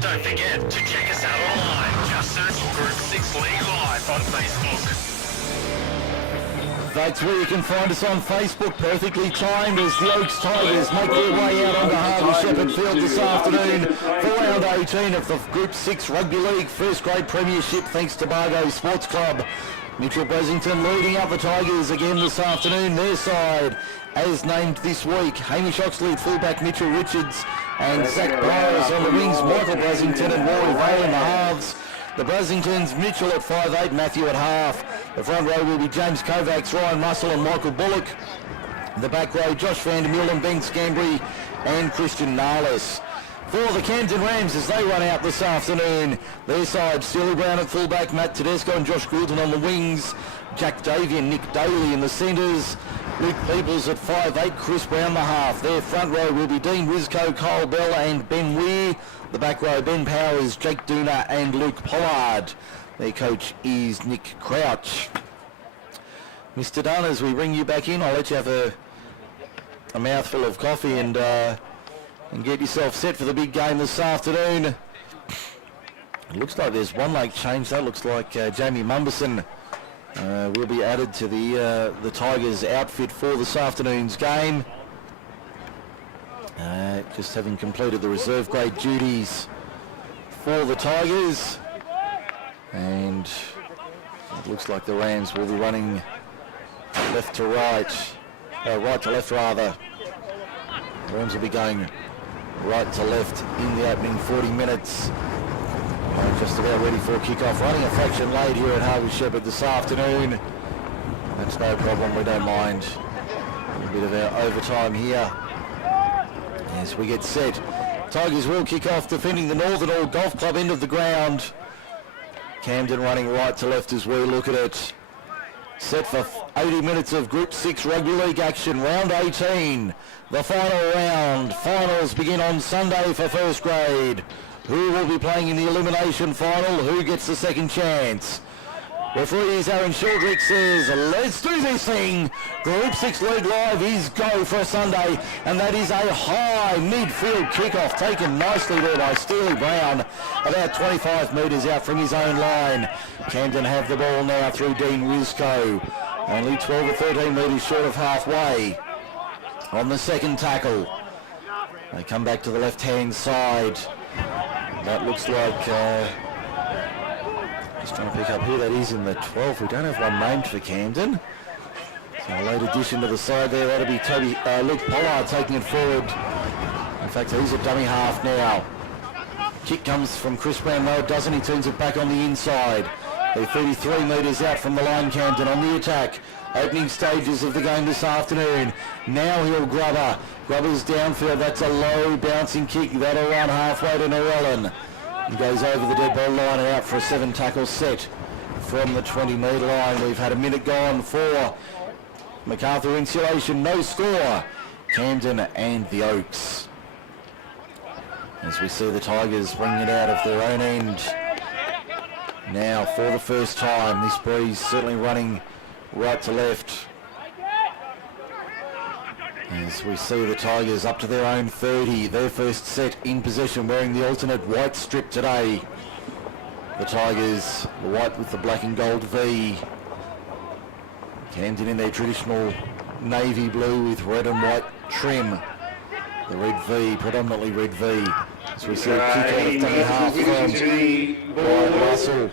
Don't forget to check us out online. Just search Group 6 League Live on Facebook. That's where you can find us on Facebook, perfectly timed as the Oaks Tigers make their way out onto Harvey Shepherd Field this afternoon for round 18 of the Group 6 Rugby League First Grade Premiership, thanks to Bargo Sports Club. Mitchell Brasington leading out the Tigers again this afternoon. Their side, as named this week, Hamish Oxley at fullback, Mitchell Richards and Zach Byers on the wings, Michael Brasington and Rory Vale in the halves. The Brasingtons, Mitchell at 5'8", Matthew at half. The front row will be James Kovacs, Ryan Russell and Michael Bullock. The back row, Josh Van der Meulen, Ben Scambry and Christian Narlis. For the Camden Rams as they run out this afternoon, their side, Steely Brown at fullback, Matt Tedesco and Josh Goulden on the wings, Jack Davey and Nick Daly in the centres, Luke Peebles at 5'8", Chris Brown the half. Their front row will be Dean Rizko, Kyle Bell and Ben Weir. The back row, Ben Powers, Jake Dooner and Luke Pollard. Their coach is Nick Crouch. Mr. Dunn, as we bring you back in, I'll let you have a mouthful of coffee and get yourself set for the big game this afternoon. It looks like there's one leg change. That looks like Jamie Mumberson will be added to the Tigers outfit for this afternoon's game. Just having completed the reserve grade duties for the Tigers, and it looks like the Rams will be running left to right, right to left rather. The Rams will be going right to left in the opening 40 minutes. Just about ready for a kick-off. Running a fraction late here at Harvey Shepherd this afternoon. That's no problem, we don't mind. A bit of our overtime here as we get set. Tigers will kick off defending the Northern All Golf Club end of the ground. Camden running right to left as we look at it. Set for 80 minutes of Group 6 Rugby League action, round 18. The final round. Finals begin on Sunday for first grade. Who will be playing in the elimination final? Who gets the second chance? Referees Aaron Shildrick says, let's do this thing. Group 6 League Live is go for a Sunday, and that is a high midfield kickoff taken nicely there by Steely Brown, about 25 metres out from his own line. Camden have the ball now through Dean Rizko, only 12 or 13 metres short of halfway on the second tackle. They come back to the left-hand side. That looks like... just trying to pick up who that is in the 12. We don't have one named for Camden. So a late addition to the side there. That'll be Luke Pollard taking it forward. In fact, he's a dummy half now. Kick comes from Chris Brown. No, it doesn't. He turns it back on the inside. They're 33 metres out from the line, Camden on the attack. Opening stages of the game this afternoon. Now he'll grubber. Grubber's downfield. That's a low bouncing kick. That'll run halfway to Norellan. He goes over the dead ball line and out for a 7-tackle set from the 20-metre line. We've had a minute gone for MacArthur Insulation. No score. Camden and the Oaks. As we see the Tigers bring it out of their own end. Now for the first time, this breeze certainly running right to left. As we see the Tigers up to their own 30, their first set in possession, wearing the alternate white strip today. The Tigers, the white with the black and gold V. Camden in their traditional navy blue with red and white trim. The red V, predominantly red V. As we see a kick out of dummy half from Ryan Russell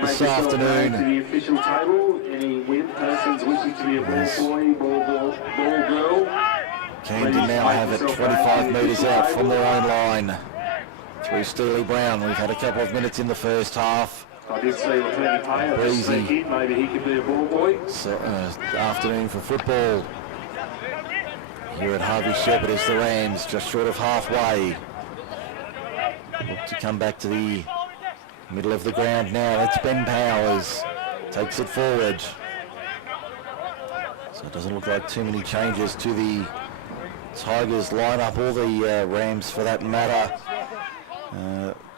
this afternoon. The official table, any with persons wishing to be a ball boy, ball girl. Camden now have it 25 metres out from their own line. Through Steely Brown. We've had a couple of minutes in the first half. I did see Latini Pay. Breezy. Maybe he could be a ball boy. So, afternoon for football. Here at Harvey Shepherd is the Rams, just short of halfway. Look to come back to the middle of the ground now. That's Ben Powers. Takes it forward. So it doesn't look like too many changes to the Tigers lineup, or the Rams for that matter.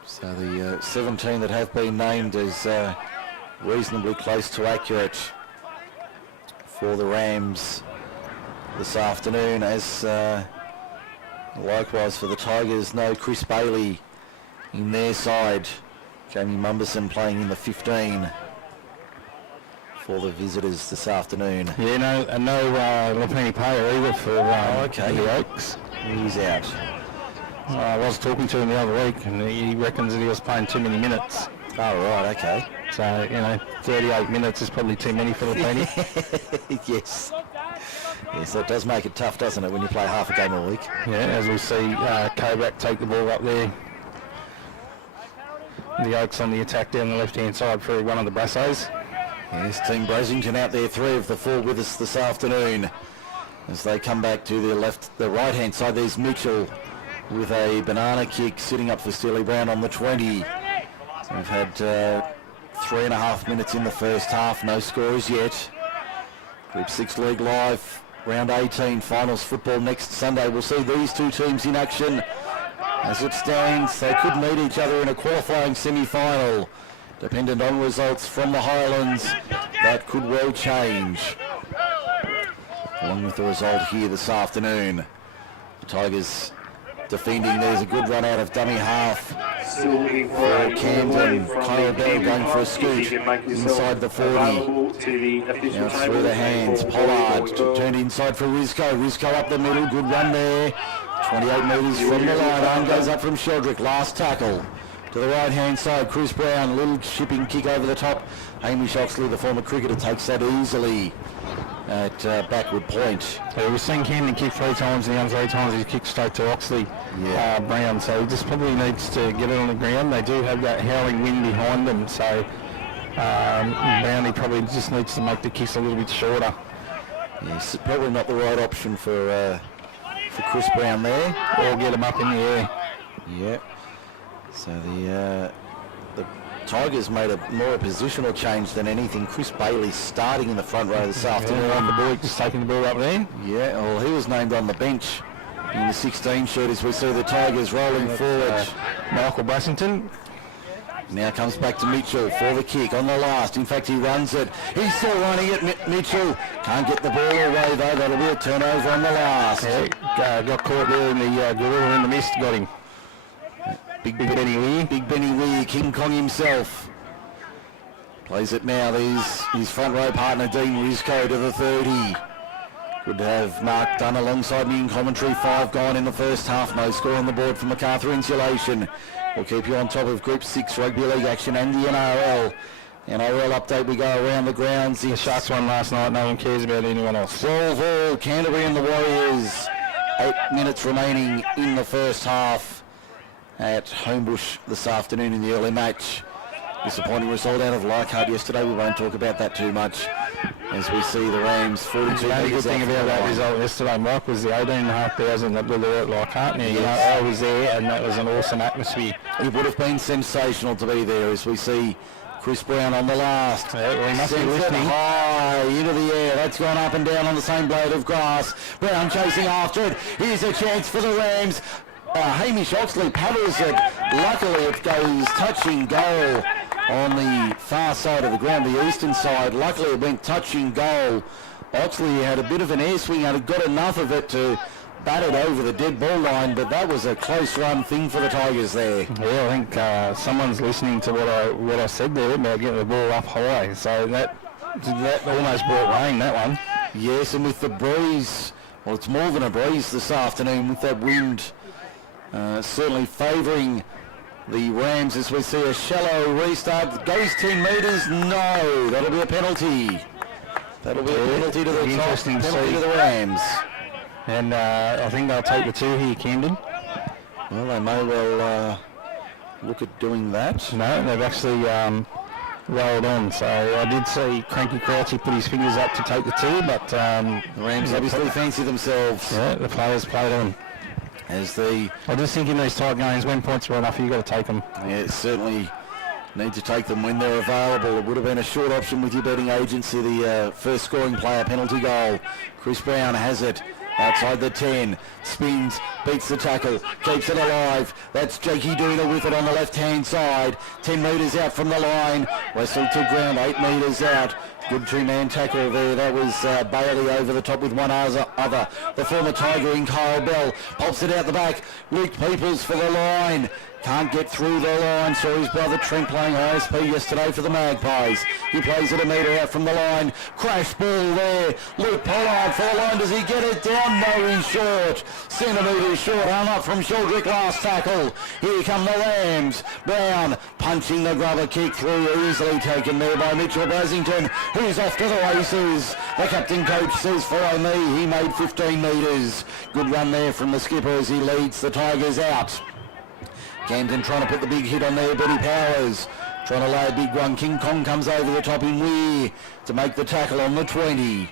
So the 17 that have been named is reasonably close to accurate for the Rams this afternoon, as Likewise for the Tigers, no Chris Bailey in their side. Jamie Mumberson playing in the 15 for the visitors this afternoon. Yeah, no Lapini Payer either for the Oaks. He's out. I was talking to him the other week, and he reckons that he was playing too many minutes. Oh, right, okay. So, 38 minutes is probably too many for Lapini. Yes. Yes, that does make it tough, doesn't it, when you play half a game a week? Yeah, as we see Kobach take the ball up there. The Oaks on the attack down the left-hand side for one of the Brassos. Yes, Team Brasington out there, 3 of the 4 with us this afternoon. As they come back to the right-hand side, there's Mitchell with a banana kick sitting up for Steely Brown on the 20. We've had 3.5 minutes in the first half, no scores yet. Group 6 League Live, round 18, finals football next Sunday. We'll see these two teams in action. As it stands, they could meet each other in a qualifying semi-final. Dependent on results from the Highlands, that could well change. Along with the result here this afternoon. The Tigers defending. There's a good run out of dummy half for Camden. Kyle Bell going for a scoot inside the 40. Now through the hands. Pollard turned inside for Rizko. Rizko up the middle. Good run there. 28 metres from the line. Arm goes up from Sheldrick. Last tackle. To the right-hand side, Chris Brown, little chipping kick over the top. Hamish Oxley, the former cricketer, takes that easily at backward point. Yeah, we've seen Camden kick 3 times, and the other 3 times he's kicked straight to Oxley Brown, so he just probably needs to get it on the ground. They do have that howling wind behind them, so Brownie probably just needs to make the kiss a little bit shorter. Yes, probably not the right option for Chris Brown there. Or get him up in the air. Yeah. So the Tigers made more a positional change than anything. Chris Bailey starting in the front row this afternoon. On the ball, just taking the ball up there. Yeah, well, he was named on the bench in the 16 shirt as we see the Tigers rolling forward. Michael Brassington. Now comes back to Mitchell for the kick on the last. In fact, he runs it. He's still running it. Mitchell can't get the ball away though. That'll be a turnover on the last. Yeah, got caught there in the gorilla in the mist. Got him. Big Benny Lee. Big Benny Lee, King Kong himself. Plays it now. His front row partner Dean Rizko to the 30. Good to have Mark Dunn alongside me in commentary. 5 gone in the first half. No score on the board for MacArthur Insulation. We'll keep you on top of Group 6 Rugby League action and the NRL. NRL update, we go around the grounds. The Sharks won last night. No one cares about anyone else. 12-all, Canterbury and the Warriors. 8 minutes remaining in the first half at Homebush this afternoon in the early match. Disappointing result out of Leichhardt yesterday. We won't talk about that too much as we see the Rams 42. The only good thing about that result yesterday, Mike, was the 18,500 that blew at Leichhardt. I was there, and that was an awesome atmosphere. It would have been sensational to be there as we see Chris Brown on the last. Well, he must be listening listening. High into the air. That's gone up and down on the same blade of grass. Brown chasing after it. Here's a chance for the Rams. Hamish Oxley paddles it. Luckily it goes touching goal on the far side of the ground, the eastern side. Luckily it went touching goal. Oxley had a bit of an air swing and got enough of it to bat it over the dead ball line, but that was a close run thing for the Tigers there. Yeah, I think someone's listening to what I said there about getting the ball up high. So that almost brought rain, that one. Yes, and with the breeze, well, it's more than a breeze this afternoon with that wind certainly favouring the Rams as we see a shallow restart. Goes 10 metres. No, that'll be a penalty. That'll be a penalty to the Interesting penalty to the Rams. And I think they'll take the 2 here, Camden. Well, they may well look at doing that. No, they've actually rolled on. So I did see Cranky Crouchy put his fingers up to take the 2, but the Rams obviously fancy themselves. Yeah, the players played on. I just think in these tight games, when points are enough, you've got to take them. Yeah, certainly need to take them when they're available. It would have been a short option with your betting agency, the first scoring player penalty goal. Chris Brown has it outside the 10, spins, beats the tackle, keeps it alive. That's Jakey Dooner with it on the left-hand side. 10 metres out from the line. Wrestled to ground, 8 metres out. Good two-man tackle there. That was Bailey over the top with one other. The former Tiger in Kyle Bell. Pops it out the back. Luke Peoples for the line. Can't get through the line. Saw his brother Trent playing ISP yesterday for the Magpies. He plays it a metre out from the line. Crash ball there. Luke Pollard for the line. Does he get it down? No, he's short. Centimetres short. Hung up from Sheldrick last tackle. Here come the Lambs. Brown punching the grubber kick through. Easily taken there by Mitchell Brasington, who's off to the races. The captain coach says, follow me. He made 15 metres. Good run there from the skipper as he leads the Tigers out. Camden trying to put the big hit on there. Betty Powers trying to lay a big one. King Kong comes over the top in Weir to make the tackle on the 20.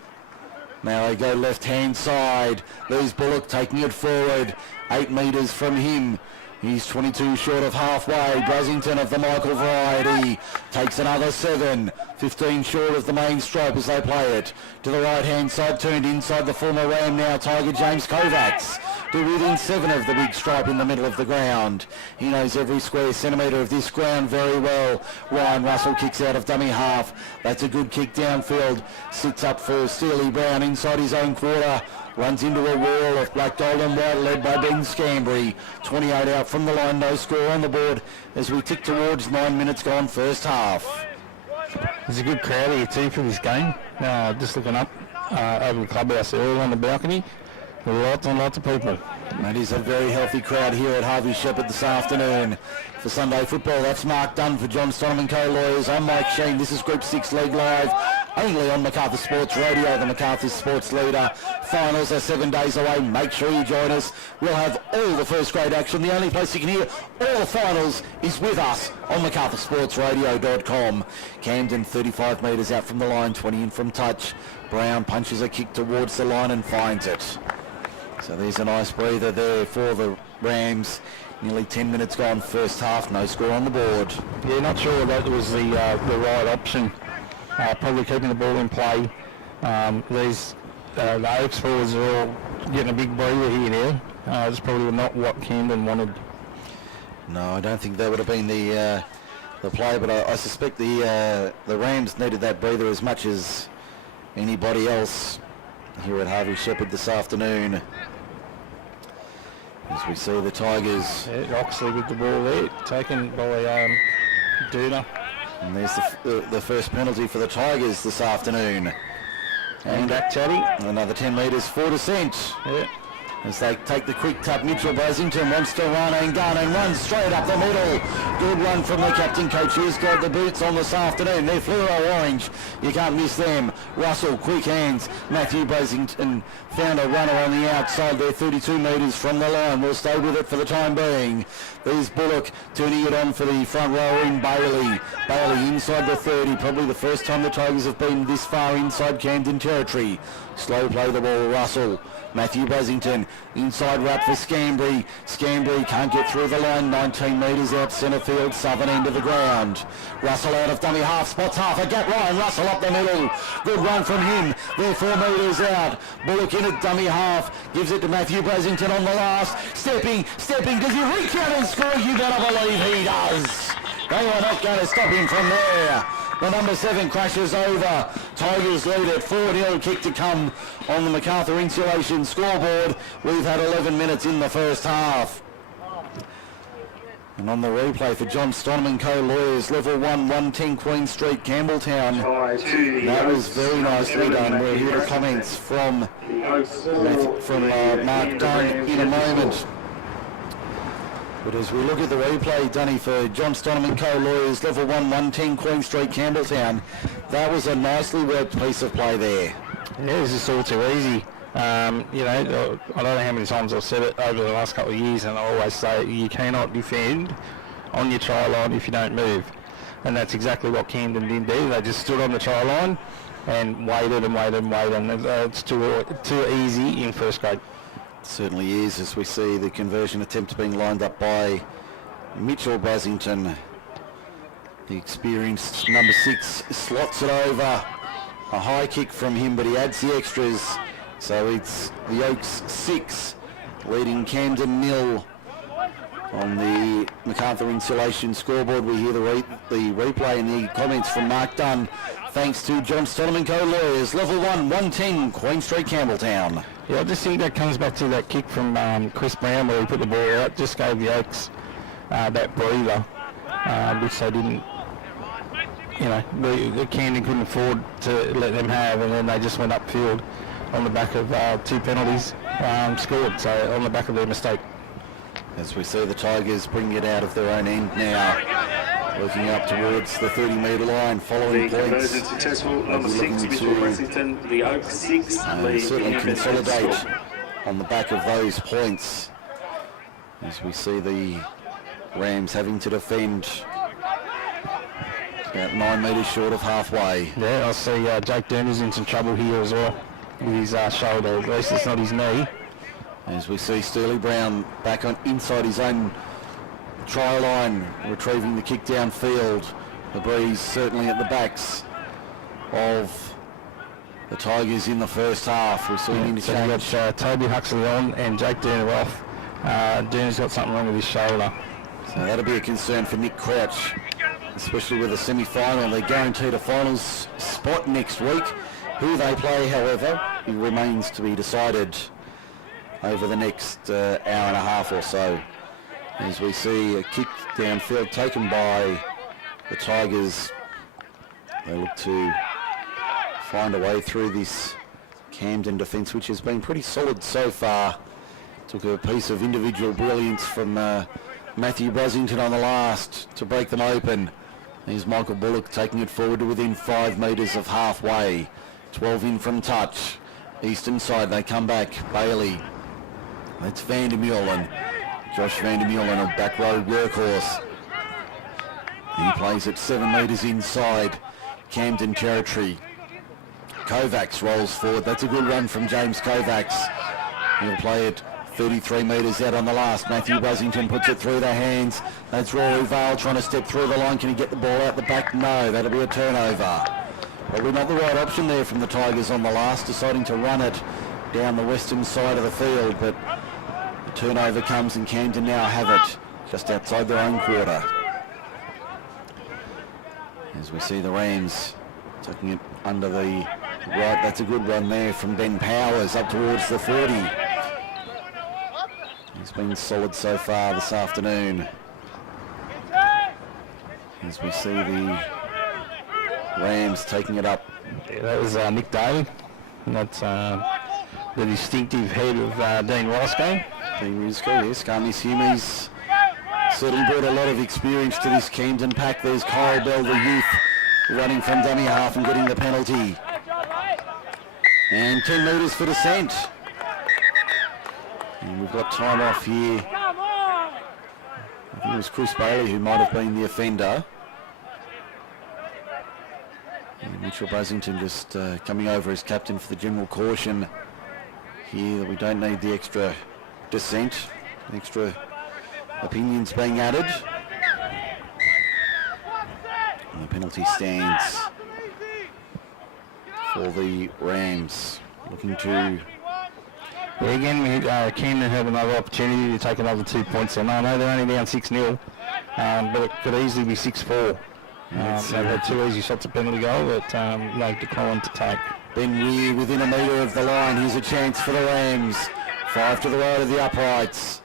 Now they go left-hand side. There's Bullock taking it forward. 8 metres from him. He's 22 short of halfway. Brasington of the Michael variety takes another 7. 15 short of the main stripe as they play it. To the right-hand side, turned inside the former Ram now, Tiger James Kovacs. To within 7 of the big stripe in the middle of the ground. He knows every square centimetre of this ground very well. Ryan Russell kicks out of dummy half. That's a good kick downfield. Sits up for Steely Brown inside his own quarter. Runs into a wall of black, gold and white led by Ben Scambry. 28 out from the line, no score on the board as we tick towards 9 minutes gone first half. There's a good crowd here too for this game. Just looking up over the clubhouse area on the balcony. Lots and lots of people. That is a very healthy crowd here at Harvey Shepherd this afternoon. For Sunday football, that's Mark Dunn for John Stonham & Co Lawyers. I'm Mike Shean. This is Group 6 League Live, only on Macarthur Sports Radio, the Macarthur Sports leader. Finals are 7 days away. Make sure you join us. We'll have all the first grade action. The only place you can hear all the finals is with us on MacArthurSportsRadio.com. Camden 35 metres out from the line, 20 in from touch. Brown punches a kick towards the line and finds it. So there's a nice breather there for the Rams. Nearly 10 minutes gone first half, no score on the board. Yeah, not sure that was the right option. Probably keeping the ball in play. The Oaks forwards are all getting a big breather here now. It's probably not what Camden wanted. No, I don't think that would have been the play, but I suspect the Rams needed that breather as much as anybody else here at Harvey Shepherd this afternoon. As we see the Tigers. Yeah, Oxley with the ball there, taken by Duna. And there's the first penalty for the Tigers this afternoon. And back Chatty. Another 10 metres for descent. Yeah. As they take the quick tap, Mitchell Brasington wants to run and gun and run straight up the middle. Good run from the captain coach. He's got the boots on this afternoon. They're fluoro orange. You can't miss them. Russell, quick hands. Matthew Brasington found a runner on the outside there, 32 metres from the line. We'll stay with it for the time being. There's Bullock turning it on for the front row in Bailey. Bailey inside the 30. Probably the first time the Tigers have been this far inside Camden territory. Slow play the ball, Russell. Matthew Brasington, inside wrap for Scambry. Scambry can't get through the line, 19 metres out centre field, southern end of the ground. Russell out of dummy half, spots half a gap. Ryan Russell up the middle. Good run from him. They're 4 metres out. Bullock in at dummy half, gives it to Matthew Brasington on the last. Stepping. Does he reach out and score? You better believe he does. They are not going to stop him from there. The number 7 crashes over. Tigers lead at 4-0. Kick to come on the MacArthur Insulation scoreboard. We've had 11 minutes in the first half. And on the replay for John Stonham & Co Lawyers, level 1, 110 Queen Street, Campbelltown. That was very nicely done. We'll hear the comments from Mark Dunn in a moment. But as we look at the replay, Dunny, for John Stonham & Co Lawyers, level 1, 110 Queen Street, Campbelltown, that was a nicely worked piece of play there. Yeah, this is all too easy. I don't know how many times I've said it over the last couple of years, and I always say you cannot defend on your try line if you don't move. And that's exactly what Camden didn't do. They just stood on the try line and waited. And it's too easy in first grade. Certainly is, as we see the conversion attempt being lined up by Mitchell Brasington. The experienced number 6 slots it over. A high kick from him, but he adds the extras. So it's the Oaks 6, leading Camden 0 On the MacArthur Insulation scoreboard, we hear the replay and the comments from Mark Dunn. Thanks to John Stoneman Co. Lawyers, level 1, 110, Queen Street, Campbelltown. Yeah, I just think that comes back to that kick from Chris Brown where he put the ball out, just gave the Oaks that breather, which they didn't, you know, the Camden couldn't afford to let them have, and then they just went upfield on the back of 2 penalties scored, so on the back of their mistake. As we see the Tigers bring it out of their own end now, working up towards the 30-metre line, following The points. conversion successful. Number 6, Mitchell Pressington. The Oaks 6. Certainly consolidate on the back of those points. As we see the Rams having to defend about 9 metres short of halfway. Yeah, I see Jake Dunn is in some trouble here as well with his shoulder. At least it's not his knee. As we see Steely Brown back on inside his own try line, retrieving the kick downfield. The breeze certainly at the backs of the Tigers in the first half. We've seen interchange. So you've got Toby Huxley on and Jake Dunn off. Dunn's got something wrong with his shoulder. So that'll be a concern for Nick Crouch, especially with a semi-final. They're guaranteed a finals spot next week. Who they play, however, it remains to be decided over the next hour and a half or so. As we see a kick downfield taken by the Tigers. They look to find a way through this Camden defence, which has been pretty solid so far. Took a piece of individual brilliance from Matthew Brasington on the last to break them open. Here's Michael Bullock taking it forward to within 5 metres of halfway. 12 in from touch. Eastern side, they come back. Bailey. That's Van der Meulen. Josh Van der Meulen, a back row workhorse. He plays at 7 metres inside Camden territory. Kovacs rolls forward. That's a good run from James Kovacs. He'll play it 33 metres out on the last. Matthew Brasington puts it through their hands. That's Rory Vale trying to step through the line. Can he get the ball out the back? No, that'll be a turnover. Probably not the right option there from the Tigers on the last, deciding to run it down the western side of the field, but the turnover comes and Camden now have it just outside their own quarter. As we see the Rams taking it under the right. That's a good run there from Ben Powers up towards the 40. He's been solid so far this afternoon. As we see the Rams taking it up. Yeah, that was Nick Daly. And that's the distinctive head of Dean Roscoe. Dean Roscoe, yes. Can't miss him. He's certainly brought a lot of experience to this Camden pack. There's Kyle Bell, the youth, running from dummy half and getting the penalty. And 10 metres for descent. And we've got time off here. I think it was Chris Bailey who might have been the offender. And Mitchell Brasington just coming over as captain for the general caution here that we don't need the extra dissent, extra opinions being added. And the penalty stands for the Rams, looking to... Yeah, again, Camden had another opportunity to take another 2 points. And I know they're only down 6-0, but it could easily be 6-4. They've had 2 easy shots at penalty goal that they've declined to take. Ben Weir within a metre of the line. Here's a chance for the Rams. 5 to the right of the uprights.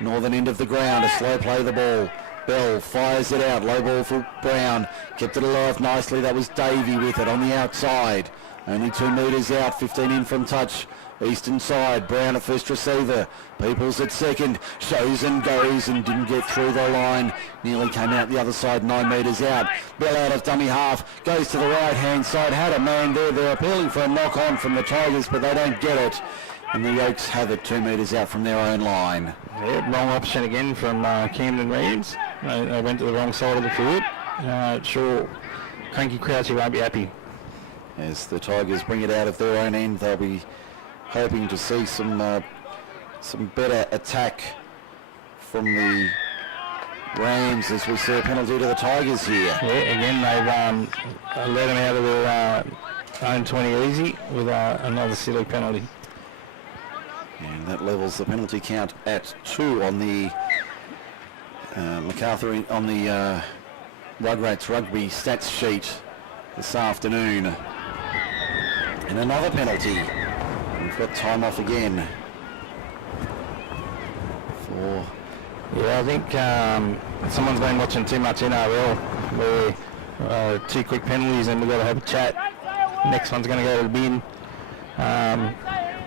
Northern end of the ground. A slow play of the ball. Bell fires it out. Low ball for Brown. Kept it alive nicely. That was Davey with it on the outside. Only 2 metres out. 15 in from touch. Eastern side, Brown at first receiver, Peoples at second, shows and goes and didn't get through the line, nearly came out the other side, 9 metres out. Bell out of dummy half, goes to the right hand side, had a man there, they're appealing for a knock on from the Tigers, but they don't get it, and the Oaks have it 2 metres out from their own line. Yeah, wrong option again from Camden Rams. They went to the wrong side of the field. Sure, Cranky Crouchy won't be happy. As the Tigers bring it out of their own end, they'll be hoping to see some better attack from the Rams as we see a penalty to the Tigers here. Yeah, again they've let them out of their own 20 easy with another silly penalty. And that levels the penalty count at 2 on the MacArthur on the Rugrats Rugby stats sheet this afternoon. And another penalty. We've got time off again. Yeah, I think someone's been watching too much NRL where 2 quick penalties and we've got to have a chat. Next one's going to go to the bin.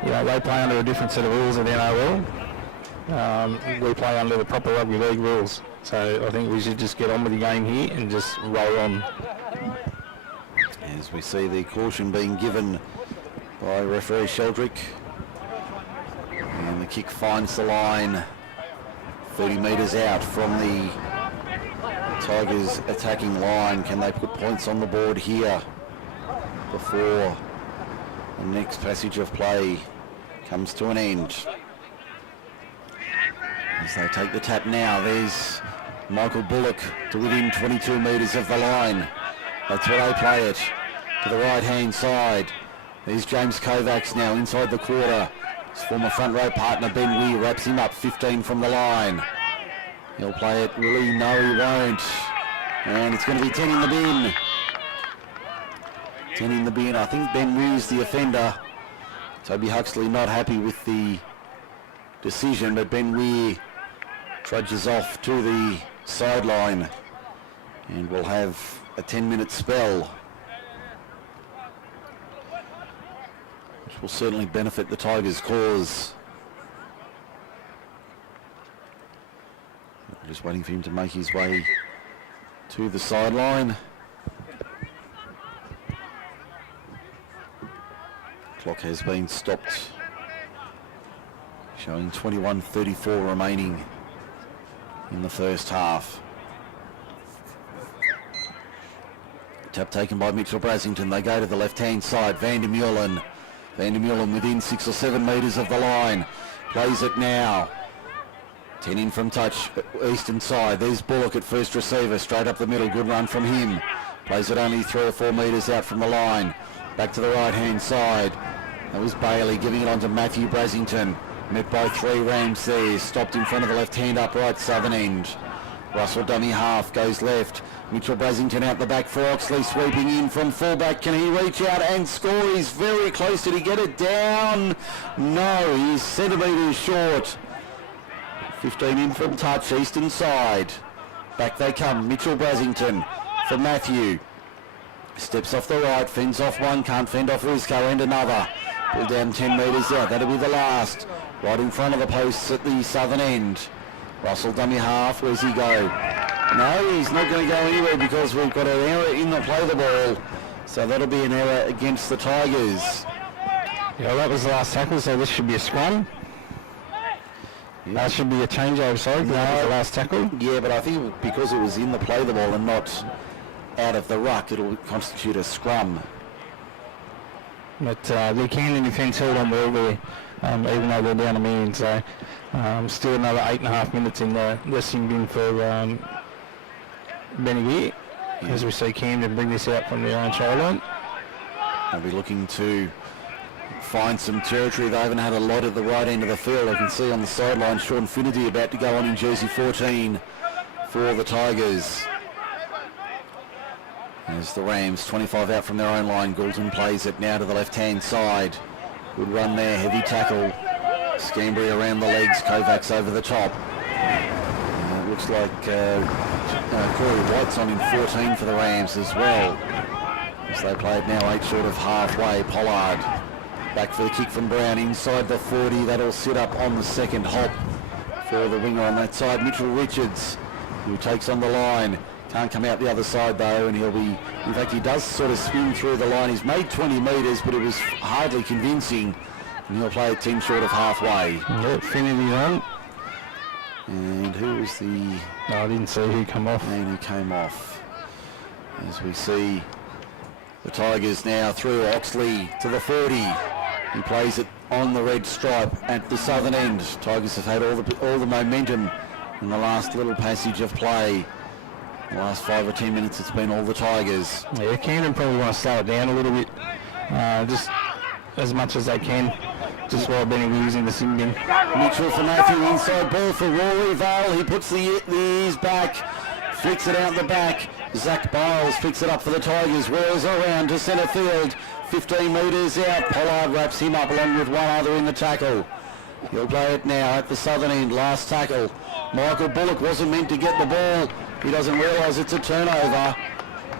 They play under a different set of rules at NRL. We play under the proper rugby league rules. So I think we should just get on with the game here and just roll on. As we see the caution being given by referee Sheldrick. And the kick finds the line 30 metres out from the Tigers attacking line. Can they put points on the board here before the next passage of play comes to an end? As they take the tap now, there's Michael Bullock to within 22 metres of the line. That's where they play it, to the right-hand side. There's James Kovacs now inside the quarter. His former front row partner Ben Weir wraps him up 15 from the line. He'll play it, will he? No, he won't. And it's going to be 10 in the bin. 10 in the bin. I think Ben Weir's the offender. Toby Huxley not happy with the decision, but Ben Weir trudges off to the sideline and we'll have a 10-minute spell, which will certainly benefit the Tigers' cause. I'm just waiting for him to make his way to the sideline. Clock has been stopped, showing 21:34 remaining in the first half. Tap taken by Mitchell Brasington. They go to the left-hand side. Van der Meulen. Van der Meulen within 6 or 7 metres of the line. Plays it now. 10 in from touch, eastern side. There's Bullock at first receiver. Straight up the middle. Good run from him. Plays it only 3 or 4 metres out from the line. Back to the right-hand side. That was Bailey giving it on to Matthew Brasington. Met by 3 Rams there. Stopped in front of the left-hand upright southern end. Russell dummy half goes left. Mitchell Brasington out the back for Oxley, sweeping in from fullback. Can he reach out and score? He's very close. Did he get it down? No, he's centimetres short. 15 in from touch, eastern side. Back they come. Mitchell Brasington for Matthew. Steps off the right, fends off one, can't fend off Risco, and another. Pulled down 10 metres out. That'll be the last. Right in front of the posts at the southern end. Russell dummy half, where's he go? No, he's not going to go anywhere because we've got an error in the play the ball. So that'll be an error against the Tigers. Yeah, that was the last tackle, so this should be a scrum. Yeah. That should be a changeover, sorry, because that was the last tackle. Yeah, but I think because it was in the play the ball and not out of the ruck, it'll constitute a scrum. But the Camden defence held on well there, even though they're down a man, so still another 8.5 minutes in the resting bin for Benny Weir, as we see Camden bring this out from their own try line. They'll be looking to find some territory. They haven't had a lot at the right end of the field. I can see on the sideline Sean Finnerty about to go on in jersey 14 for the Tigers. As the Rams, 25 out from their own line. Goulton plays it now to the left-hand side. Good run there, heavy tackle. Scambry around the legs, Kovacs over the top. Looks like Corey White's on in 14 for the Rams as well. As they play it now 8 short of halfway. Pollard back for the kick from Brown inside the 40. That'll sit up on the second hop for the winger on that side. Mitchell Richards, who takes on the line. Can't come out the other side though, and he'll be, in fact he does sort of spin through the line. He's made 20 metres, but it was hardly convincing, and he'll play it 10 short of halfway. Yep, Finnerty on. And who was the... No, I didn't see who come off. Man who came off. As we see the Tigers now through Oxley to the 40. He plays it on the red stripe at the southern end. Tigers have had all the momentum in the last little passage of play. The last 5 or 10 minutes it's been all the Tigers. Yeah, Camden probably want to slow it down a little bit, just as much as they can, just while Benny was in the sin bin. Mitchell for Matthew, inside ball for Rory Vale. He puts the ears back, flicks it out the back. Zach Biles picks it up for the Tigers, whirls around to centre field, 15 metres out. Pollard wraps him up along with one other in the tackle. He'll play it now at the southern end, last tackle. Michael Bullock wasn't meant to get the ball. He doesn't realise it's a turnover.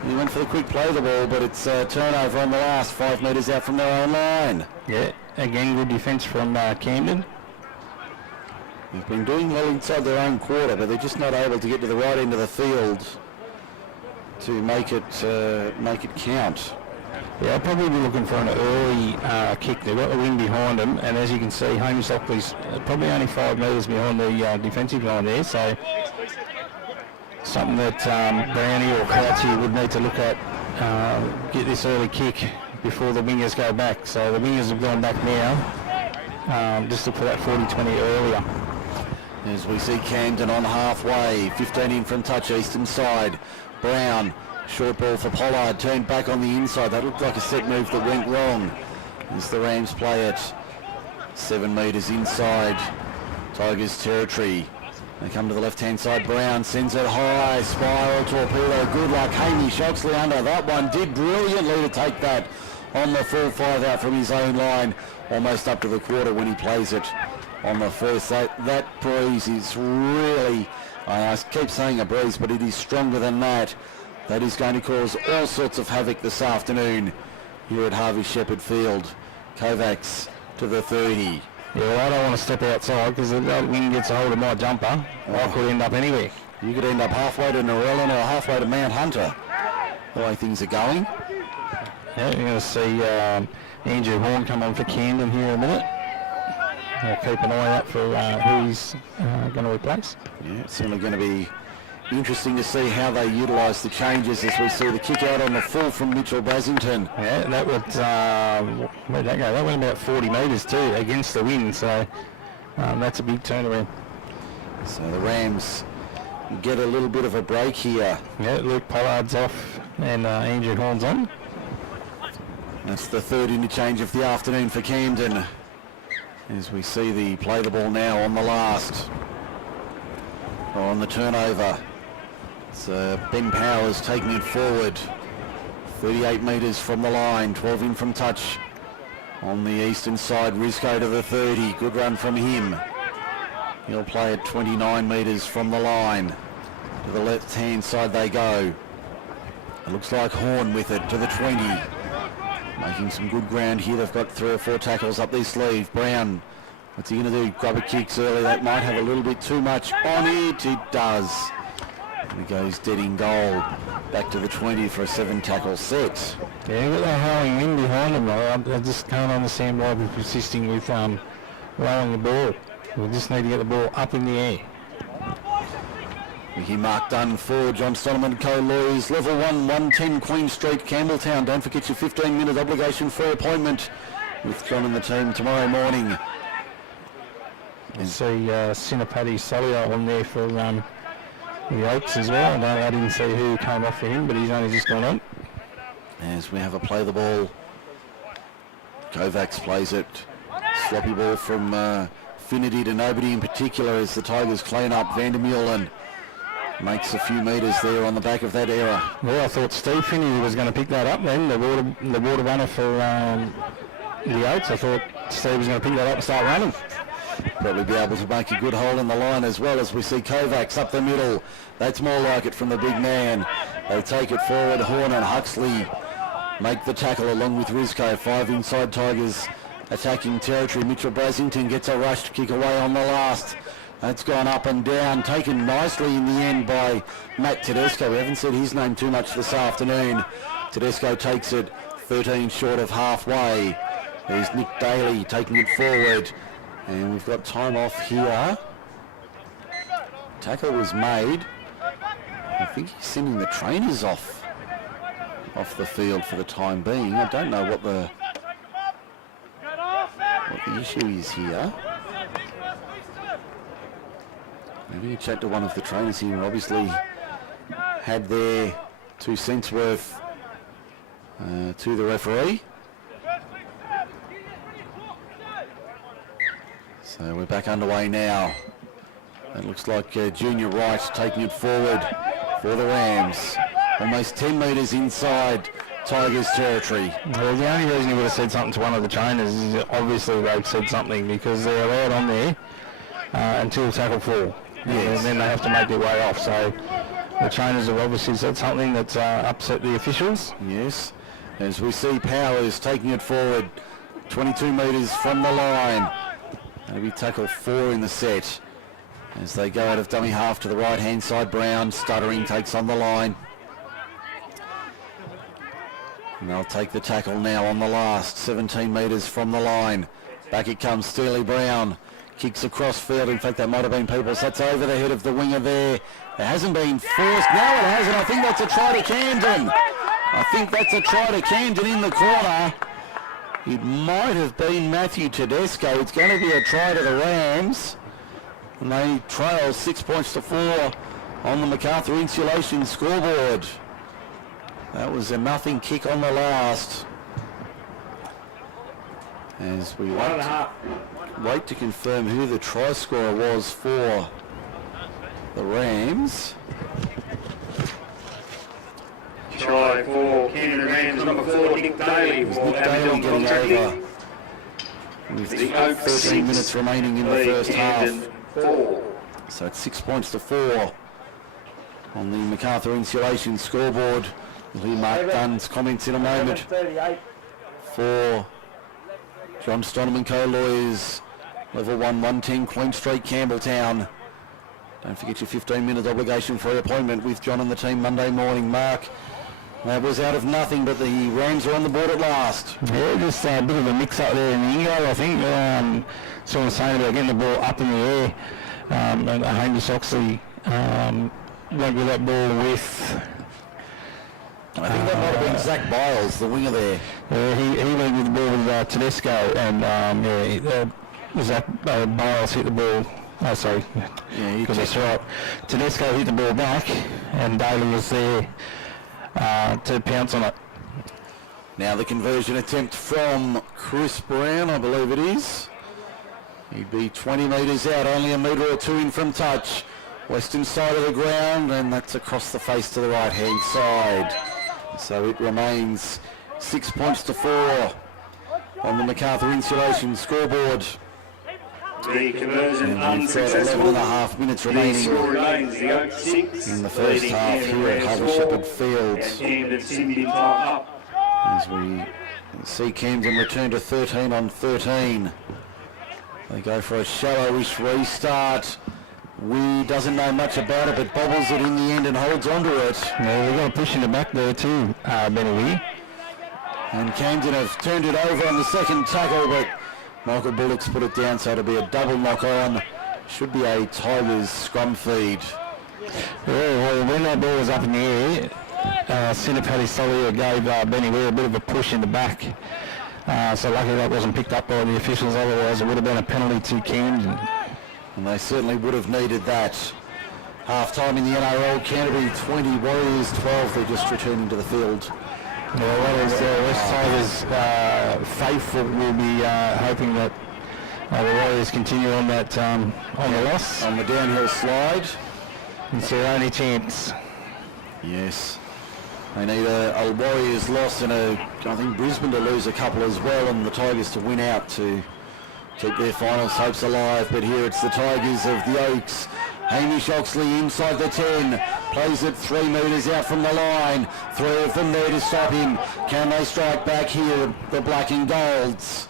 He went for the quick play of the ball, but it's a turnover on the last, 5 metres out from their own line. Yeah, again, good defence from Camden. They've been doing well inside their own quarter, but they're just not able to get to the right end of the field to make it count. Yeah, I'll probably be looking for an early kick. They've got the wing behind them, and as you can see, Hamish Lockley's probably only 5 metres behind the defensive line there, so something that Brownie or Crouchy would need to look at, get this early kick before the wingers go back. So the wingers have gone back now, just look for that 40-20 earlier. As we see Camden on halfway, 15 in from touch, eastern side. Brown, short ball for Pollard, turned back on the inside. That looked like a set move that went wrong as the Rams play it 7 metres inside Tigers territory. They come to the left-hand side. Brown sends it high, spiral torpedo. Good luck, Hamish Oxley under that one. Did brilliantly to take that on the full 5 out from his own line, almost up to the quarter when he plays it on the first. That breeze is really, I keep saying a breeze, but it is stronger than that. That is going to cause all sorts of havoc this afternoon here at Harvey Shepherd Field. Kovacs to the 30. Yeah, well, I don't want to step outside because if that wing gets a hold of my jumper, I could end up anywhere. You could end up halfway to Narellan or halfway to Mount Hunter, the way things are going. Yeah, you're going to see Andrew Horn come on for Camden here in a minute. I'll keep an eye out for who he's going to replace. Yeah, it's certainly going to be interesting to see how they utilise the changes as we see the kick out on the full from Mitchell Basington. Yeah, that would, where'd that go? That went about 40 metres too, against the wind, so that's a big turnaround. So the Rams get a little bit of a break here. Yeah, Luke Pollard's off and Andrew Horn's on. That's the third interchange of the afternoon for Camden. As we see the play the ball now on the last, or on the turnover. So Ben Powers taking it forward, 38 metres from the line, 12 in from touch. On the eastern side, Risco to the 30, good run from him. He'll play at 29 metres from the line. To the left-hand side they go. It looks like Horn with it to the 20. Making some good ground here. They've got 3 or 4 tackles up their sleeve. Brown, what's he going to do? Grubber kicks early. That might have a little bit too much on it. It does. He goes dead in goal. Back to the 20 for a 7-tackle set. Yeah, with that howling wind behind them, I just can't understand why we're persisting with lowering the ball. We just need to get the ball up in the air. Mickey Mark Dunn for John Stoneman Co-Lawyers, Level 1, 110 Queen Street, Campbelltown. Don't forget your 15-minute obligation-free appointment with John and the team tomorrow morning. And see Sinapati Solio on there for the Oaks as well. I didn't see who came off for him, but he's only just gone on. As we have a play the ball. Kovacs plays it. Sloppy ball from Finity to nobody in particular as the Tigers clean up. Vandermeulen makes a few metres there on the back of that error. Well, I thought Steve Finity was going to pick that up then, the water runner for the Oaks. I thought Steve was going to pick that up and start running. Probably be able to make a good hole in the line as well as we see Kovacs up the middle. That's more like it from the big man. They take it forward. Horn and Huxley make the tackle along with Risco. 5 inside Tigers attacking territory. Mitchell Brasington gets a rushed kick away on the last. That's gone up and down, taken nicely in the end by Matt Tedesco. We haven't said his name too much this afternoon. Tedesco takes it 13 short of halfway. There's Nick Daly taking it forward. And we've got time off here. Tackle was made. I think he's sending the trainers off the field for the time being. I don't know what the issue is here. Maybe chat to one of the trainers here. Obviously had their 2 cents worth to the referee. So we're back underway now. It looks like Junior Wright taking it forward for the Rams. Almost 10 metres inside Tigers territory. Well, the only reason you would have said something to one of the trainers is that obviously they've said something because they're allowed on there until tackle 4. Yes. And then they have to make their way off. So the trainers have obviously said something that's upset the officials. Yes. As we see Powers taking it forward 22 metres from the line. That'll be tackle 4 in the set. As they go out of dummy half to the right-hand side, Brown, stuttering, takes on the line. And they'll take the tackle now on the last, 17 metres from the line. Back it comes, Steely Brown. Kicks across field. In fact, that might have been Peoples. That's over the head of the winger there. It hasn't been forced. Now it has, and I think that's a try to Camden. I think that's a try to Camden in the corner. It might have been Matthew Tedesco. It's going to be a try to the Rams. And they trail 6 points to 4 on the MacArthur Insulation scoreboard. That was a nothing kick on the last. As we wait to confirm who the try scorer was for the Rams. Try for Camden Rams, number 4, Nick Daly. Nick Daly getting over with 13 minutes remaining in the first half. 4. So it's 6 points to 4 on the MacArthur Insulation scoreboard. We'll hear Mark Dunn's comments in a moment. For John Stoneman Co-Lawyers, Level 1, 110 Queen Street, Campbelltown. Don't forget your 15-minute obligation-free appointment with John and the team Monday morning. Mark, that was out of nothing, but the Rams are on the board at last. Yeah, just a bit of a mix-up there in the Ingo, I think. Someone was saying about getting the ball up in the air. And Hamish Oxley went with that ball with... I think that might have been Zach Biles, the winger there. Yeah, he went with the ball with Tedesco, and Zach Biles hit the ball. Oh, sorry. Yeah, that's right. Tedesco hit the ball back, and Daly was there to pounce on it. Now the conversion attempt from Chris Brown, I believe it is. He'd be 20 metres out, only a metre or 2 in from touch. Western side of the ground, and that's across the face to the right-hand side. So it remains 6 points to 4 on the MacArthur Insulation scoreboard. The conversion And unsuccessful. 11.5 minutes The remaining score remains the Oak 6. in the first half here at Harbour Shepherd Field. Camden Sydney time up. As we see Camden return to 13 on 13. They go for a shallowish restart. Wee doesn't know much about it, but bobbles it in the end and holds onto it. Yeah, they've got a push in the back there too, Benny Wee. And Camden have turned it over on the second tackle, but Michael Bullock's put it down, so it'll be a double knock on. Should be a Tigers scrum feed. Yeah, well, when that ball was up in the air, Centre Paddy Solier gave Benny Wee a bit of a push in the back. So lucky that wasn't picked up by the officials, otherwise it would have been a penalty to Camden. And they certainly would have needed that. Half-time in the NRL, Canterbury 20, Warriors 12. They're just returning to the field. Yeah, well, West Tigers faithful will be hoping that the Warriors continue on that on the loss. On the downhill slide. It's their only chance. Yes. They need a Warriors loss and I think Brisbane to lose a couple as well, and the Tigers to win out to keep their finals hopes alive. But here it's the Tigers of the Oaks. Hamish Oxley inside the 10, plays it 3 metres out from the line. 3 of them there to stop him. Can they strike back here, the black and golds?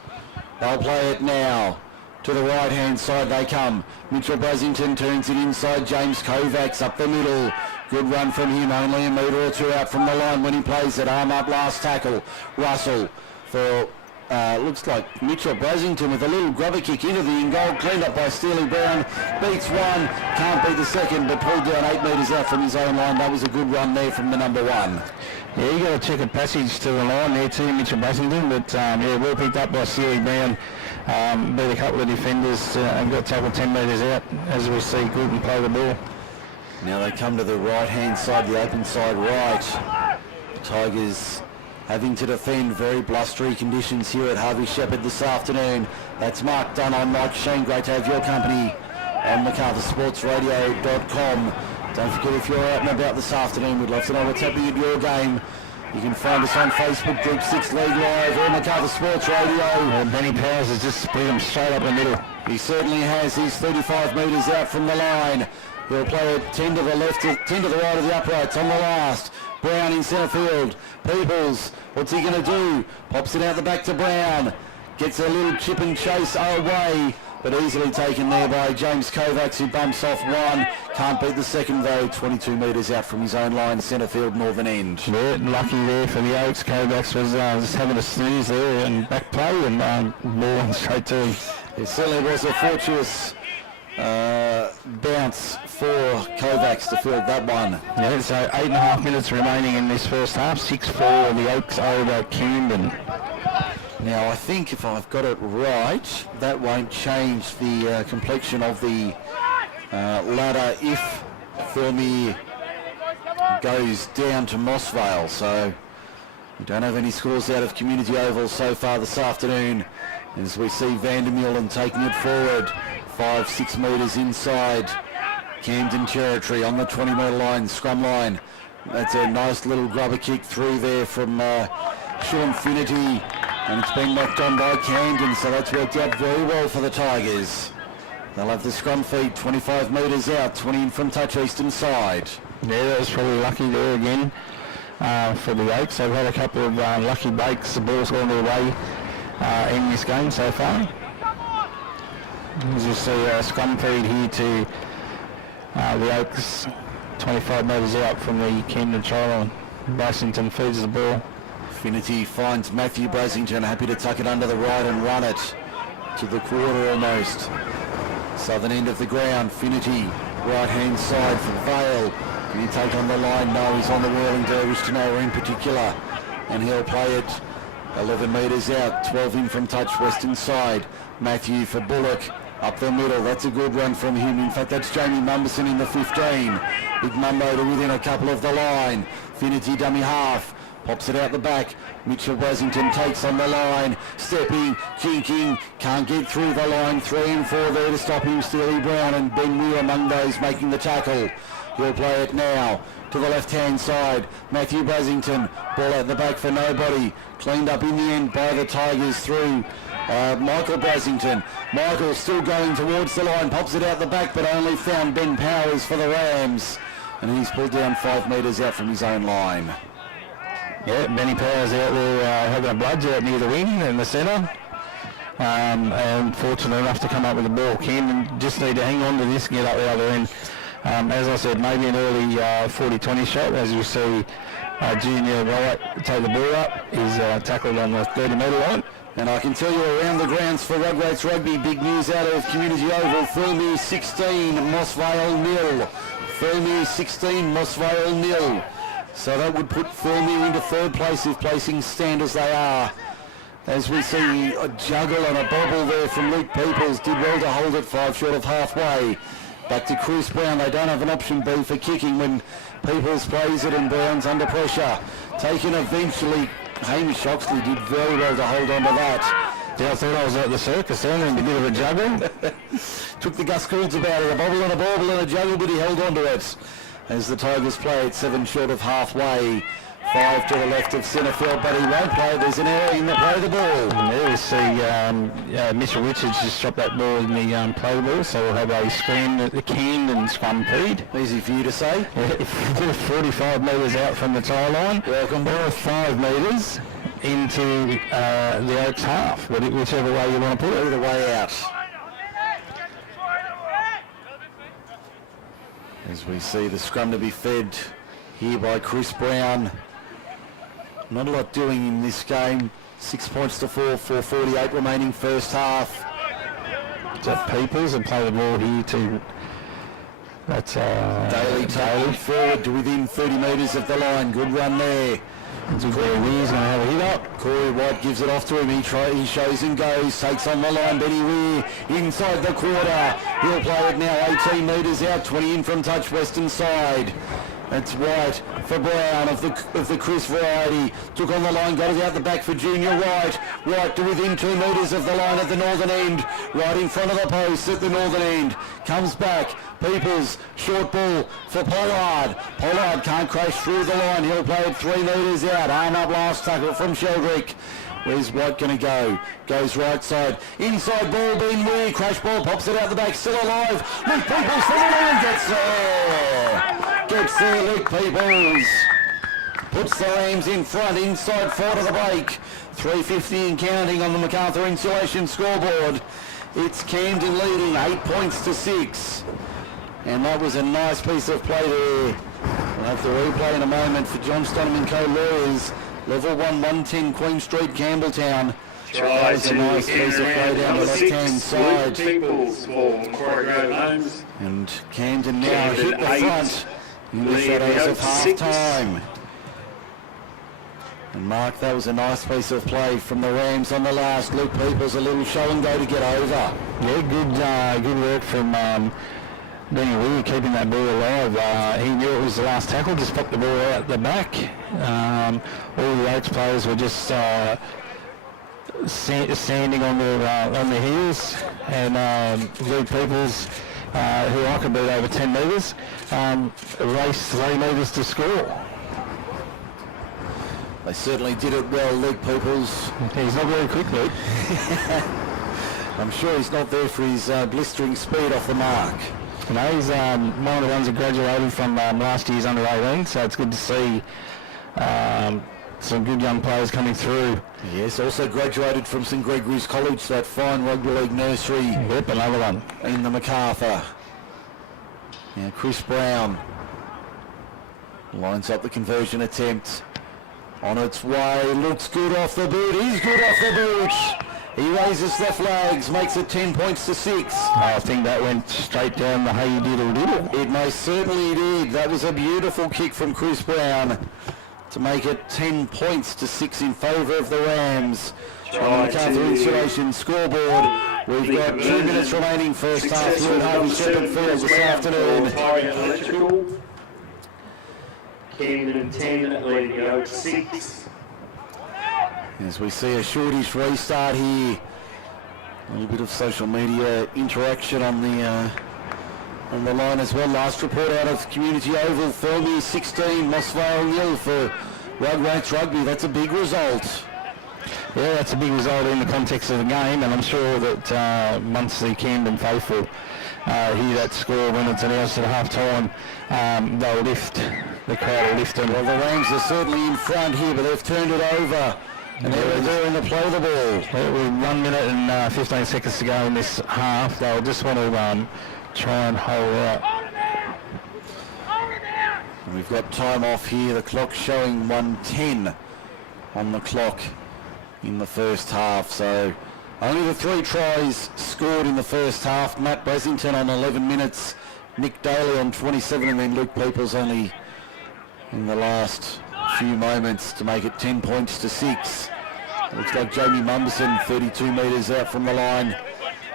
They'll play it now. To the right-hand side they come. Mitchell Brasington turns it inside. James Kovacs up the middle. Good run from him, only a metre or 2 out from the line when he plays it. Arm up, last tackle. Russell for... looks like Mitchell Brasington with a little grubber kick into the in-goal, cleaned up by Steely Brown, beats one, can't beat the second, but pulled down 8 metres out from his own line. That was a good run there from the number 1. Yeah, you got to check a passage to the line there too, Mitchell Brasington, but yeah, well picked up by Steely Brown, beat a couple of defenders and got tackled 10 metres out, as we see Goulton play the ball. Now they come to the right-hand side, the open side right. The Tigers having to defend very blustery conditions here at Harvey Shepherd this afternoon. That's Mark Dunn on Mike Shean. Great to have your company on MacArthurSportsRadio.com. Don't forget, if you're out and about this afternoon, we'd love to know what's happening at your game. You can find us on Facebook, Group 6 League Live, or MacArthur Sports Radio. Benny Powers has just split him straight up the middle. He certainly has. He's 35 metres out from the line. He'll play it 10 to the left, 10 to the right of the uprights on the last. Brown in centre field. Peoples, what's he going to do? Pops it out the back to Brown. Gets a little chip and chase away, but easily taken there by James Kovacs, who bumps off one. Can't beat the second though, 22 metres out from his own line, centre field, northern end. Yeah, lucky there for the Oaks. Kovacs was just having a snooze there and back play and ball went straight to him. It certainly was a fortuitous bounce for Kovacs to field that one. Yeah, so 8.5 minutes remaining in this first half. 6-4 the Oaks over Camden. Now, I think if I've got it right, that won't change the complexion of the ladder if Thornby goes down to Mossvale. So we don't have any scores out of Community Oval so far this afternoon, as we see Vandermeulen taking it forward 5-6 metres inside Camden territory on the 20-metre line, scrum line. That's a nice little grubber kick through there from Sean Finnerty. And it's been knocked on by Camden, so that's worked out very well for the Tigers. They'll have the scrum feed 25 metres out, 20 in from touch eastern side. Yeah, that was probably lucky there again for the Oaks. They've had a couple of lucky breaks. The ball's gone their way in this game so far. As you see a scrum feed here to the Oaks, 25 metres out from the Camden try line. Brasington feeds the ball. Finnerty finds Matthew Brasington, happy to tuck it under the right and run it to the quarter almost. Southern end of the ground, Finnerty, right hand side for Vale. Can he take on the line? No, he's on the whirling dervish to nowhere in particular. And he'll play it 11 metres out, 12 in from touch western side. Matthew for Bullock, up the middle. That's a good run from him. In fact, that's Jamie Mumberson in the 15. Big Mumbo to within a couple of the line. Finnerty dummy half. Pops it out the back. Mitchell Brasington takes on the line. Stepping, kinking, can't get through the line. 3 and 4 there to stop him. Steely Brown and Ben Weir among those making the tackle. He'll play it now to the left-hand side. Matthew Brasington, ball out the back for nobody. Cleaned up in the end by the Tigers through Michael Brasington. Michael still going towards the line. Pops it out the back, but only found Ben Powers for the Rams. And he's pulled down 5 metres out from his own line. Yeah, Benny Powers out there having a bludge out near the wing in the centre. And fortunate enough to come up with the ball. Camden just need to hang on to this and get up the other end. As I said, maybe an early 40-20 shot. As you see, Junior Wright take the ball up. He's tackled on the 30-metre line. And I can tell you around the grounds for Rugrats Rugby, big news out of Community Oval. Thurmere 16, Mossvale 0. Thurmere 16, Mossvale 0. So that would put Thurmere into third place if placings stand as they are. As we see a juggle and a bobble there from Luke Peoples. Did well to hold it 5 short of halfway. Back to Chris Brown. They don't have an option B for kicking when Peoples plays it and Brown's under pressure. Taken eventually. Hamish Oxley did very well to hold on to that. Yeah, I thought I was at the circus then and a bit of a juggle. Took the Gus Coons about it. A bobble and a bauble and a juggle, but he held on to it. As the Tigers play it 7 short of halfway. 5 to the left of centre field, but he won't play. There's an error in the play of the ball. And there we see Mitchell Richards just drop that ball in the play ball, so we'll have a screen at the Camden scrum feed. Easy for you to say. 45 metres out from the tie line. Welcome. Or 5 metres into the Oaks half, whichever way you want to put it. Either way out. As we see the scrum to be fed here by Chris Brown. Not a lot doing in this game. 6 points to 4, 4:48 remaining first half. Is that Peoples and play the ball here to... That's Daly taken forward to within 30 metres of the line. Good run there. Corey Weir's going to have a hit up. Corey White gives it off to him. He shows and goes. Takes on the line. Benny Weir inside the quarter. He'll play it now 18 metres out. 20 in from touch western side. It's White for Brown of the Chris variety. Took on the line, got it out the back for Junior White. White to within 2 metres of the line at the northern end. Right in front of the post at the northern end. Comes back. Peoples, short ball for Pollard. Pollard can't crash through the line. He'll play it 3 metres out. Arm up last tackle from Sheldrick. Where's White going to go? Goes right side. Inside ball being weird. Crash ball pops it out the back. Still alive. Luke Peoples for the line. Gets there. Gets there, Luke Peoples. Puts the Rams in front. Inside 4 to the break. 3:50 and counting on the MacArthur Insulation scoreboard. It's Camden leading 8 points to 6. And that was a nice piece of play there. We'll have the replay in a moment for John Stonham & Co. Lawyers. Level 1, 110 Queen Street, Campbelltown. That was a nice piece of play down the left-hand side. And Camden now hit the front in the shadows of half-time. And Mark, that was a nice piece of play from the Rams on the last. Luke Peoples, a little show and go to get over. Yeah, good work from Daniel Lee keeping that ball alive. He knew it was the last tackle, just popped the ball out the back. All the Oaks players were just standing on their heels, and Luke Peoples, who I could beat over 10 metres, raced 3 metres to score. They certainly did it well, Luke Peoples. He's not very quick, Luke. I'm sure he's not there for his blistering speed off the mark. You know, he's one of the ones that graduated from last year's under 18, so it's good to see some good young players coming through. Yes, also graduated from St Gregory's College, that fine rugby league nursery. Yep, another one. In the MacArthur. Now Chris Brown lines up the conversion attempt. On its way, looks good off the boot. He's good off the boot. He raises the flags, makes it 10 points to 6. I think that went straight down the hey diddle diddle. It most certainly did. That was a beautiful kick from Chris Brown to make it 10 points to 6 in favour of the Rams. On the MacArthur Insulation scoreboard, we've got 2 minutes remaining first half here at Harvey Shepherd Field this afternoon. Camden 10, leading it out 6. As we see a shortish restart here. A little bit of social media interaction on the line as well. Last report out of Community Oval, Thirlmere 16, Mossvale 0 for Rugrats Rugby. That's a big result. Yeah, that's a big result in the context of the game, and I'm sure that once the Camden faithful hear that score when it's announced at half-time, they'll lift, the crowd will lift them. Well, the Rams are certainly in front here, but they've turned it over. And they're there to play the ball. With 1 minute and 15 seconds to go in this half, they'll just want to try and hold out. And we've got time off here. The clock's showing 1:10 on the clock in the first half. So only the 3 tries scored in the first half. Matt Brasington on 11 minutes, Nick Daly on 27, and then Luke Peoples only in the last few moments to make it 10 points to 6. Looks like Jamie Mumberson 32 metres out from the line.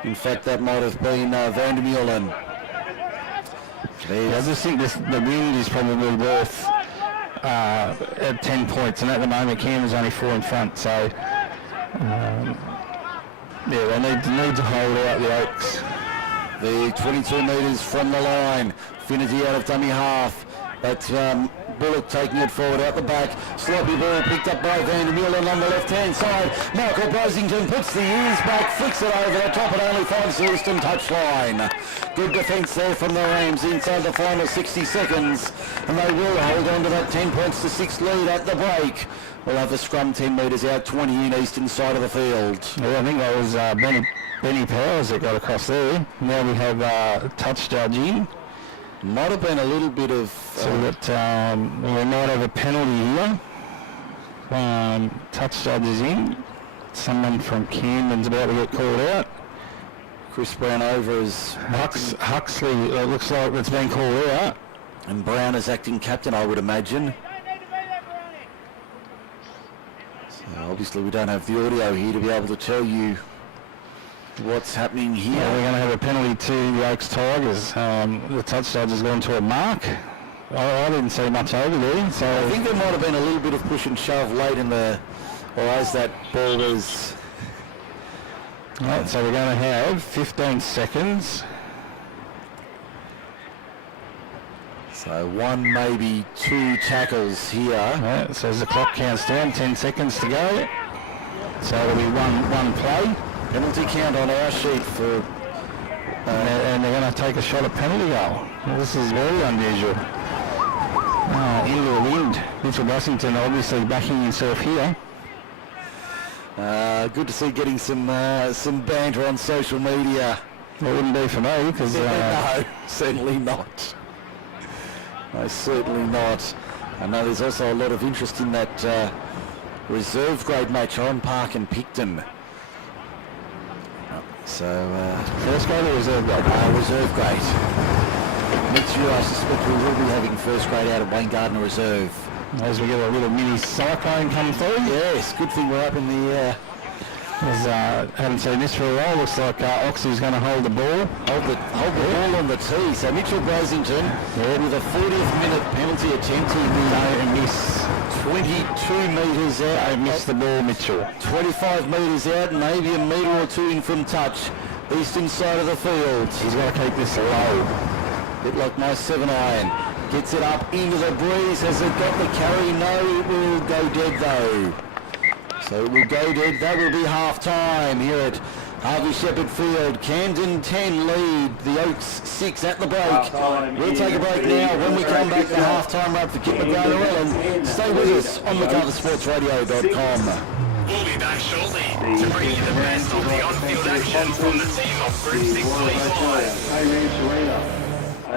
In fact, that might have been Vandermeulen. I just think the wind is probably worth at 10 points, and at the moment Camden's only 4 in front, so yeah, they need to hold out the Oaks. The 22 metres from the line. Finity out of dummy half. That's Bullock taking it forward out the back. Sloppy ball picked up by Vandermeulen on the left-hand side. Michael Brasington puts the ears back, flicks it over the top, and only finds the eastern touchline. Good defence there from the Rams inside the final 60 seconds. And they will hold on to that 10 points to 6 lead at the break. We'll have a scrum 10 metres out, 20 in eastern side of the field. Yeah, I think that was Benny Powers that got across there. Now we have touch judge in. Might have been a little bit of... so that we might have a penalty here. Touch judge is in. Someone from Camden's about to get called out. Chris Brown over as... Huxley, it looks like that's been called out. And Brown is acting captain, I would imagine. So obviously we don't have the audio here to be able to tell you what's happening here. We're going to have a penalty to the Oaks Tigers. The touch judge has gone to a mark. I didn't see much over there, so I think there might have been a little bit of push and shove late in the, or as that ball was. right, so we're going to have 15 seconds. So one, maybe two tackles here. Right, so as the clock counts down, 10 seconds to go. So it'll be one play, Penalty count on our sheet for. and they're going to take a shot at penalty goal. Well, this is very unusual. Into the wind. Mitchell Bussington obviously backing himself here. Good to see getting some banter on social media. It wouldn't be for me because No, certainly not. No, certainly not. I know there's also a lot of interest in that reserve grade match on Park and Picton. So, first grade or reserve grade? reserve grade. Next year I suspect we will be having first grade out at Wayne Gardner Reserve. As we get a little mini cyclone come through. Yes, good thing we're up in the... Haven't seen this for a while. Looks like Oxley's going to hold the ball. Hold the ball on the tee. So Mitchell Brasington with a 40th minute penalty attempt. He miss 22 metres out. They missed the ball, Mitchell. 25 metres out, maybe a metre or two in from touch. Eastern side of the field. He's got to keep this low. Bit like my 7-iron. Gets it up into the breeze. Has it got the carry? No, it will go dead though. So it will go dead. That will be half-time here at Harvey Shepherd Field. Camden 10 lead. The Oaks 6 at the break. We'll take a break now. When we come back, the half-time wrap for Kit McGrath. Stay with us on MacArthurSportsRadio.com. We'll be back shortly to bring you the best of the on-field action from the team of Group 6 League Live.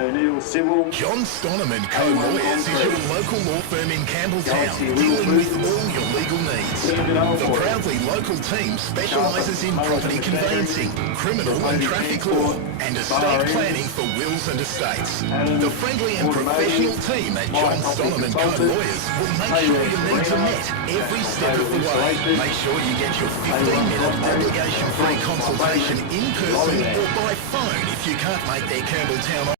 O'Neill Civil. John Stonham and Co Lawyers is your local law firm in Campbelltown, dealing with all your legal needs. The proudly local team specialises in property conveyancing, criminal and traffic law, and estate planning for wills and estates. The friendly and professional team at John Stonham and Co Lawyers will make sure your needs are met every step of the way. Make sure you get your 15-minute obligation-free consultation in person or by phone if you can't make their Campbelltown